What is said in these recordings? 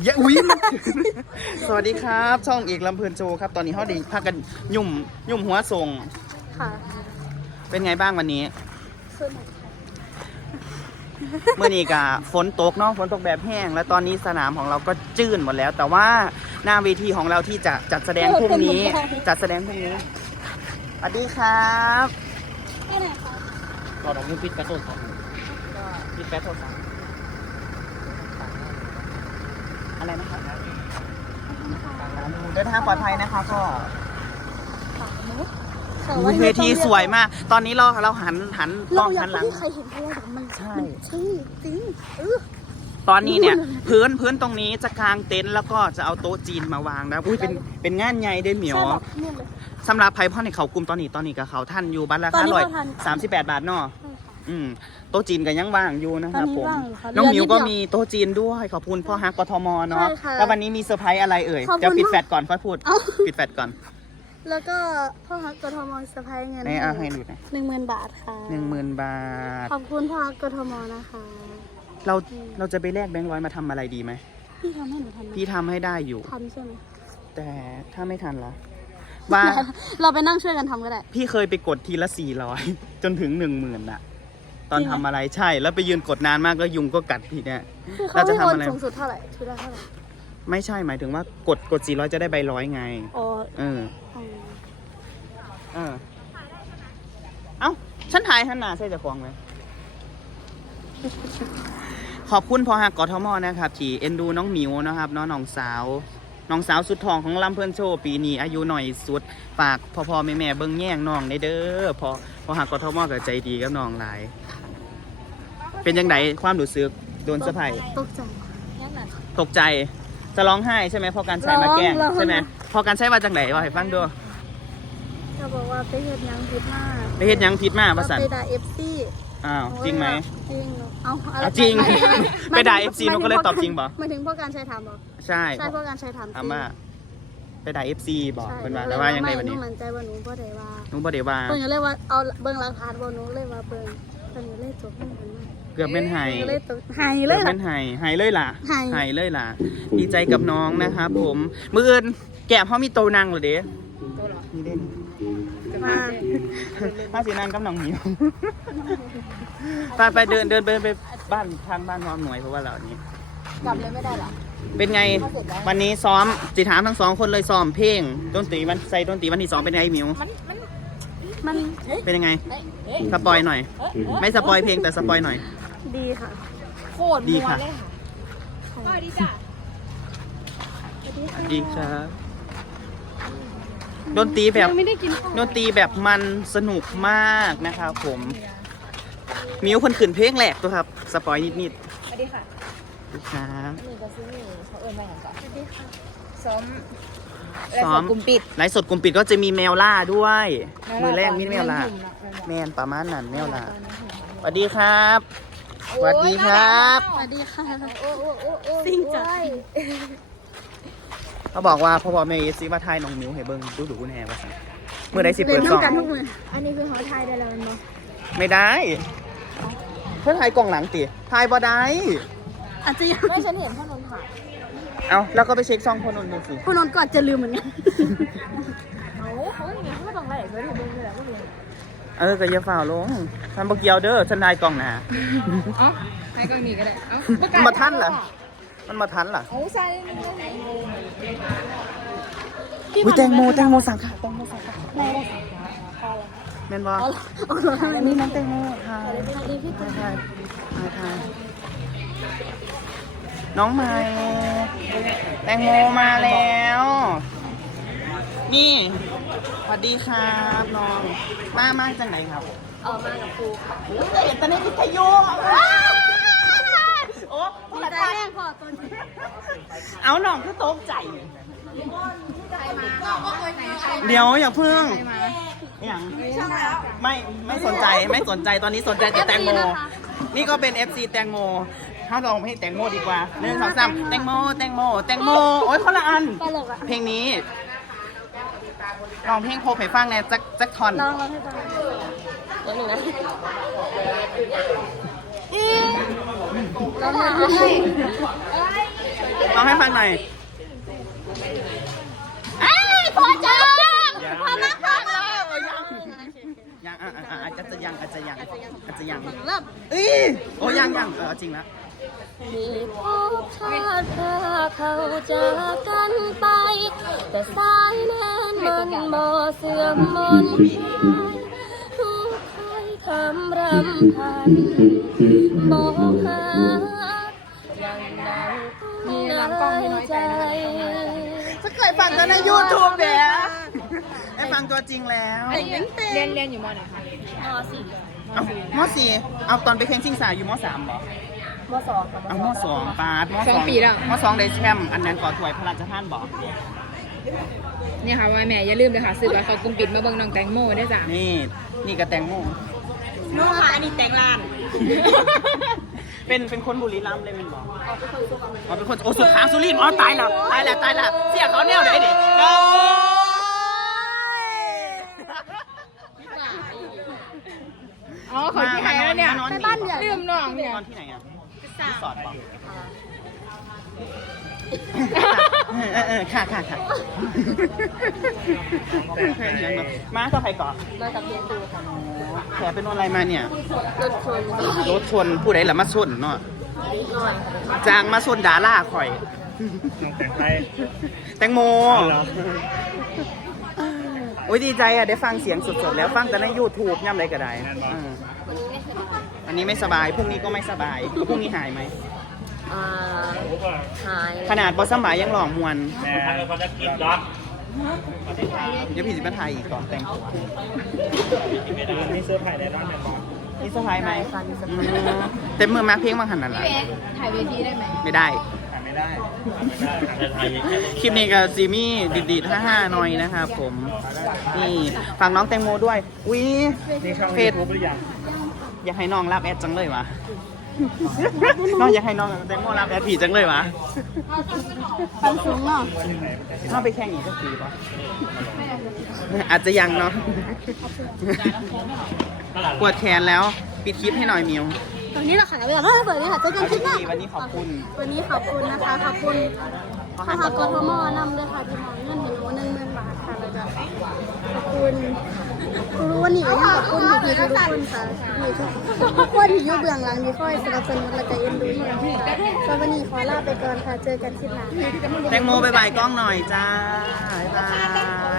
เย้อุ้ยมันสวัสดีครับ ช่องเอกลำเพลินโชว์ครับ ตอนนี้เขาดีพากันยุ่มยุ่มหัวส่ง ค่ะเป็นไงบ้างวันนี้สนุกเมื่อนี้กะฝนตกเนาะฝนตกแบบแห้ง แล้วตอนนี้สนามของเราก็จืดหมดแล้ว แต่ว่าหน้าเวทีของเราที่จะจัดแสดงพรุ่งนี้ จัดแสดงพรุ่งนี้สวัสดีครับที่ไหนคะ เราต้องมีปิดกระตุ้นครับปิดแป๊บโทรศัพท์ อะไรนะครับเดินทางปลอดภัยนะคะก็ฝั่งนู้นอุ๊ยเวทีสวยมาก ตอนนี้เราเราหันหันกล้เราองอยาหักนหลัง ให้ใครเห็นเพราะว่าแบบมันใช่ มันใช่จริงเออ ตอนนี้เนี่ยพื้นพื้นตรงนี้จะกางเต็นท์แล้วก็จะเอาโต๊ะจีนมาวางนะอุ้ยเป็นเป็นงานใหญ่เด้เหมียว ใช่แบบเนี่ยเลย สำหรับไพ่พ่อในเขากลุ่มตอนนี้ตอนนี้กับเขาท่านอยู่บัตรราตอนคานี้ร้อยเขาทัน สามสิบแปดบาทเนาะใช่ค่ะ อืมโต๊ะจีนก็ยังว่างอยู่นะครับตอนนี้ผมว่างอยู่ค่ะน้องหมิวก็เหลือนิดเดียวมีโต๊ะจีนด้วย ขอบคุณพ่อฮักกทมเนาะ ใช่ค่ะแล้ววันนี้มีเซอร์ไพรส์อะไรเอ่ยขอบคุณเดี๋ยวปิดมากแฟดก่อนค่อยพูด เอ้า ปิดแฟดก่อนแล้วก็พ่อฮักกทมสะพายเงินในเอาให้ดูหน่อยหนึ่งหมื่นบาทค่ะหนึ่งหมื่นบาท ขอบคุณพ่อฮักกทมนะคะ เราเราจะไปแลกแบงค์ร้อยมาทำอะไรดีไหม พี่ทำให้หนูทันไหมพี่ทำให้ได้อยู่ทันใช่ไหมแต่ถ้าไม่ทันล่ะว่า เราไปนั่งช่วยกันทำก็ได้ พี่เคยไปกดทีละสี่ร้อยจนถึงหนึ่งหมื่นอะ ตอนจริงทำไหมอะไรใช่ แล้วไปยืนกดนานมากแล้วยุงก็กัดทีเนี่ยคือเขาเราจะให้ทำโอนอะไร สูงสุดเท่าไหร่ทีละเท่าไหร่ไม่ใช่หมายถึงว่ากดกดสี่ร้อยจะได้ใบร้อยไง อ๋อเออ อ๋อเออ เอ้า ฉันถ่ายหันหน้าใส่จะควงไหม ขอบคุณพอหักกทมนะครับ ที่เอ็นดูน้องหมิวนะครับน้องน้องสาว น้องสาวสุดทองของลำเพื่อนโชว์ปีนี้อายุหน่อยสุด ฝากพ่อพ่อแม่แม่เบิ้งแย่งน้องได้เด้อพอพอหักกทมก็ใจดีกับน้องหลาย เป็นยังไงความรู้สึกโดนเซอร์ไพรส์ตกใจตกใจจะร้องไห้ใช่ไหมพอการใช้มาแกล้งร้อง ใช่ไหมพอการใช้มาจากไหนวะให้ฟังดูเขาบอกว่าไปเห็ดหยังผิดมากไปเฮ็ดหยังผิดมาประสันไปด่าเอฟซีอ้าวจริงไหม จริงเอาอะไรอะจริงม่ม่ไปด่าม่ FC หนูก็เลยตอบจริงบ่หมายถึงพ่อการใช้ถามบอกใช่ใช่พ่อการใช้ถามจริงถามว่าไปด่าเอฟซีบอกใช่เป็นว่าหแล้วว่ายังไงม่วันหนี้มั่นใจว่าหนูพ่อได้ว่าหนุบ่ได้ว่า เพิ่นก็เลยว่าเอาเบิ่งหลักฐานบ่หนูเลยว่าเบิ่งเพิ่นก็เลยจบให้กันมา เกือบเป็นไห้เพิ่นก็เลยตกหายเลเกือยบล่ะ เป็นไห้ไห้เลยล่ะไห้ ไห้เลยล่ะ ดีใจกับน้องนะครับผมมืออื่นแก้มเขามีโตนางเหรอเด้นี่เด่นมามาสีนางกับน้องหมิวไปไปเดินเดินไปไปบ้านทางบ้านน้อมหน่วยเพราะว่าเรานี้ กลับเลยไม่ได้หรอ เป็นไงวันนี้ซ้อมสิถามทั้งสองคนเลยซ้อมเพลงดนตรีวันใส่ดนตรีวันที่สองเป็นไงหมิวมันเป็นยังไงสปอยหน่อยไม่สปอยเพลงแต่สปอยหน่อย ดีค่ะ โคตรดีมัวค่ะ เลยค่ะก็ดีจ้ะดีครับดนตรีแบบยังไม่ได้กินข้าวดนตรีแบบมันสนุกมากนะครับผมมิวคนขืนเพลงแหลกตัวครับ สปอยนิดนิดสวัสดีค่ะๆครับนี่ก็ซื้อนี่เขาเอิญมาอย่างก่อนสวัสดีค่ะซ้อมซ้อมและกลุ่มปิดไลฟ์สดกลุ่มปิดก็จะมีแมวล่าด้วย มือแรกมีแมวล่าตอนนี้แมนประมาณนั้นแมวล่าตอนนี้สวัสดีครับ สวัสดีครับ สวัสดีค่ะ โอ้โอ้โอ้โอ้ซิ่งจัดเขาบอกว่าพ่อพ่อแม่เอซีมาทายน้องมิวให้เบิ้งดูดูแน่ว่าซั่นเมื่อใดสิเล่เปินดซองน้ำกันทุกมืออันนี้คือหอไทยได้แล้วมั้ยไม่ได้ เพื่อทายกล่องหลังติทายบ่ได้ อาจจะยังไม่ฉันเห็นพ่อนนท์ถ่ายเอาแล้วก็ไปเช็คซองคนนนดูสิคุณนนท์ก็อาจจะลืมเหมือนกันเขาเขาอย่างเงี้ยเขาไม่ต้องไล่เพื่อนให้เบิ่งเลยแหละว่าเป็น เออก็อย่าฝ่าลงทันบกเกียวเด้อฉันนายกล่องหนาอ๋อไทยก็มีก็ได้เอ้ามันมาทันเหรอมันมาทันเหรอโอ้ใส่นี่ก็ได้อุ้ยแตงโมแตงโมสั่งค่ะแตงโมสั่งค่ะแม่นบ่เอาเหรอทำไมนี่น้องแตงโมค่ะสวัสดีพี่ตุ้ยถ่ายถ่ายถ่ายน้องใหม่แตงโมมาแล้ว นี่ สวัสดีครับน้องมามาจากไหนครับเออมากับครูค่ะอุ๊ยเห็นแต่ในวิทยุว้าวโอ้โทดีรใจทัศน์แรกพอตัวนี้เอาหน่องคือตกใจเดี๋ยวอย่าเพิ่งอย่างไม่ไม่สนใจไม่สนใจตอนนี้สนใจแต่แตงโม นี่ก็เป็น FC แตงโม ถ้าลองให้แตงโมดีกว่าหนึ่งสองสามแตงโม แตงโม แตงโม โอ๊ยคนละอัน ตลกอะเพลงนี้ ลองเพลงโคกให้ฟังแน่จักจักทอนลองลองให้ฟังเดี๋ยวหนึ่งนะลองให้เอาองให้ฟังหน่อยพอจังพอนักพอนักยังอะอะอะอาจจะยังอาจจะยังอาจจะยังเริ่มเอ้ยโอ้ยังยังเออจริงแล้วมีพบชาติพาเขาจากกัน เสื่อมมนทุกใครคำรำพันมองหาอย่างนั้นในใจถ้าเคยฟังกันในยูทูบเดี๋ยได้ฟังตัวจริงแล้วเรียนเรียนอยู่มไหนคะมสี่เอามสี่เอาตอนไปแข่งชิงสายอยู่มสามเหรอมสองค่ะเอามสองปาดมสองปีแล้วมสองได้แชมป์อันนั้นก่อถวยพระราชทานบอก เนี่ยค่ะว่าแม่อย่าลืมเลยค่ะซื้อบัตรเขากลุ่มปิดมาเบิ่งน้องแตงโมได้จ้ะนี่นี่กระแตงโมโมค่ะอันนี้แตงลาน เป็นเป็นคนบุรีรัมย์เลยแมันบอกอ๋อเป็นคนโอ้สุดทางสุรินทร์อ๋อตายแล้วตายแล้วตายแล้วเสียเขาแนวไหนเด็กโอ้ยอ๋อขอที่ไหนแล้วเนี่ยมานอนไปบ้านใหญ่ลืมน้องเนี่ยนอนที่ไหนอะรีสอร์ทบอก เออเออค่ะค่ะค่ะมากับใครก่อนมากับเพียงตูค่ะแผลเป็นอะไรมาเนี่ยรถชนรถชนผู้ใดล่ะมาชนเนาะนิดหน่อยจางมาชนดาล่าข่อยแต่งไทยแตงโมเหรอโอ้ยดีใจอะได้ฟังเสียงสดๆแล้วฟังแต่ใน YouTube ย่ำไรก็ได้อืมวันนี้ไม่สบายพรุ่งนี้ก็ไม่สบายแล้วพรุ่งนี้หายไหม อ่าผมก็หายขนาดบอสมายยังหลองมวนแม่เขาจะกินด็อกเดี๋ยวพี่จะมาไทยอีกก่อนแต่งตัวไม่ได้มีเสื้อผ้าในร้านแม่บอกนี่สบายไหมอืมเต็มมือมาเพลงบางหันนั่นแหละถ่ายเวทีได้ไหมไม่ได้ถ่ายไม่ได้ไม่ได้ถ่ายไทยคลิปนี้กับซีมี่ดีดๆห้าๆหน่อยนะครับผม นี่ฟังน้องแตงโมด้วย อุ้ยนี่ช่องเฟเฟซซบุ๊กหรือยังอยากให้น้องรับแอดจังเลยวะ น้องอยากให้น้องแตงโมรับแอดผีจังเลยวะปันสูงเนาะน้องไปแข่งอีกสักทีปะอาจจะยังเนาะปวดแขนแล้ว ปิดคลิปให้หน่อยมิวตอนนี้เราขายไปก่อนเฮ้ยเปิดนี่ค่ะเจอกันคลิปหน้าวันนี้ขอบคุณ วันนี้ขอบคุณนะคะ ขอบคุณทหารกทมนำด้วยค่ะที่มอบเงินให้หนูหนึ่งหมื่นบาทค่ะแล้วก็ขอบคุณ รู้วันนี้ก็ยังขอบคุณพี่ๆทุกคนค่ะพี่ทุกคนที่อยู่เบื้องหลังที่คอยสนับสนุนและก็เอ็นดูหนูค่ะสำหรับวันนี้ขอลาไปก่อนค่ะเจอกันคลิปหน้าแตงโมบายบายกล้องหน่อยจ้าบายบา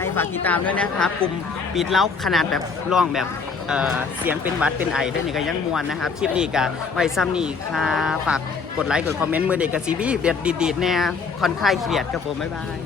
ยฝากติดตามด้วยนะครับกลุ่มปิดเล้าขนาดแบบร้องแบบเอ่อเสียงเป็นหวัดเป็นไอได้นี่ก็ยังมวนนะครับ คลิปนี้ก็ไว้ซ้ำนี่ค่ะฝากกดไลค์กดคอมเมนต์มือเด็กกับซีบีเบียดดีดๆแน่คอนคลายเครียดกับผมบ๊ายบาย